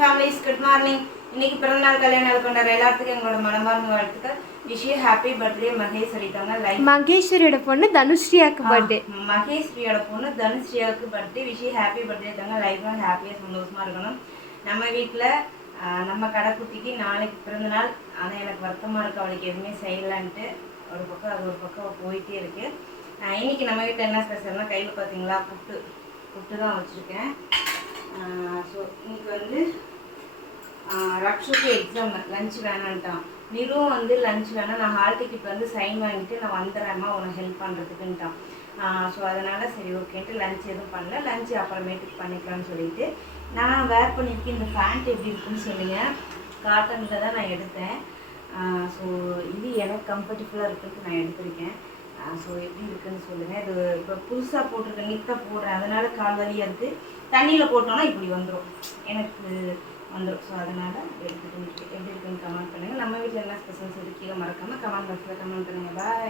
Families good morning. இன்னைக்கு பிறந்தநாள் கல்யாண நாள் கொண்டாடுற எல்லாத்துக்கும் எங்களோட மனமார்ந்த வாழ்த்துக்கள். Wish you happy birthday Mahesh சொல்லிட்டாங்க. லைக் மகேஸ்வரியோட பொண்ணு தனுஸ்ரீயாக்கு பர்த்டே. மகேஸ்வரியோட பொண்ணு தனுஸ்ரீயாவுக்கு birthday. Wish you happy birthday தாங்க. லைஃப்ல ஹாப்பியாக சந்தோஷமா இருக்கணும். நம்ம வீட்டில் நம்ம கடைக்குட்டிக்கு நாளைக்கு பிறந்தநாள். ஆனால் எனக்கு வருத்தமாக இருக்குது, அவளுக்கு எதுவுமே செய்யலான்ட்டு. ஒரு பக்கம் அது ஒரு பக்கம் போயிட்டே இருக்கு. இன்னைக்கு நம்ம வீட்டில் என்ன ஸ்பெஷல்னா, கையில் பார்த்தீங்களா புட்டு தான் வச்சுருக்கேன். ஸோ இன்னைக்கு வந்து ரக்ஷுக்கு எக்ஸாம், லஞ்ச் வேணான்ட்டான். நிறுவும் வந்து லஞ்ச் வேணாம், நான் ஹால் டிக்கெட் வந்து சைன் வாங்கிட்டு நான் வந்துடுறேம்மா உனக்கு ஹெல்ப் பண்ணுறதுக்குன்ட்டான். ஸோ அதனால் சரி ஓகேன்ட்டு லஞ்ச் எதுவும் பண்ணல. லஞ்ச் அப்புறமேட்டுக்கு பண்ணிக்கலாம்னு சொல்லிட்டு நான் வேர் பண்ணியிருக்கேன். இந்த பேண்ட் எப்படி இருக்குன்னு சொல்லுங்கள். காட்டனில் தான் நான் எடுத்தேன். ஸோ இது எனக்கு கம்ஃபர்டபுளாக இருக்குன்ட்டு நான் எடுத்திருக்கேன். ஸோ எப்படி இருக்குன்னு சொல்லுங்கள். இது இப்போ புதுசாக போட்டிருக்கேன், நீட்டாக போடுறேன், அதனால் கால் வலியாக இருக்குது. தண்ணியில் போட்டோன்னா இப்படி வந்துடும், எனக்கு வந்துடும். ஸோ அதனால் எடுத்துகிட்டு எப்படி இருக்குன்னு கமெண்ட் பண்ணுங்கள். நம்ம வீட்டில் என்ன ஸ்பெஷல்ஸ் இருக்குது கீழே மறக்காமல் கமெண்ட் பாக்ஸில் கமெண்ட் பண்ணுங்கள். பாய்.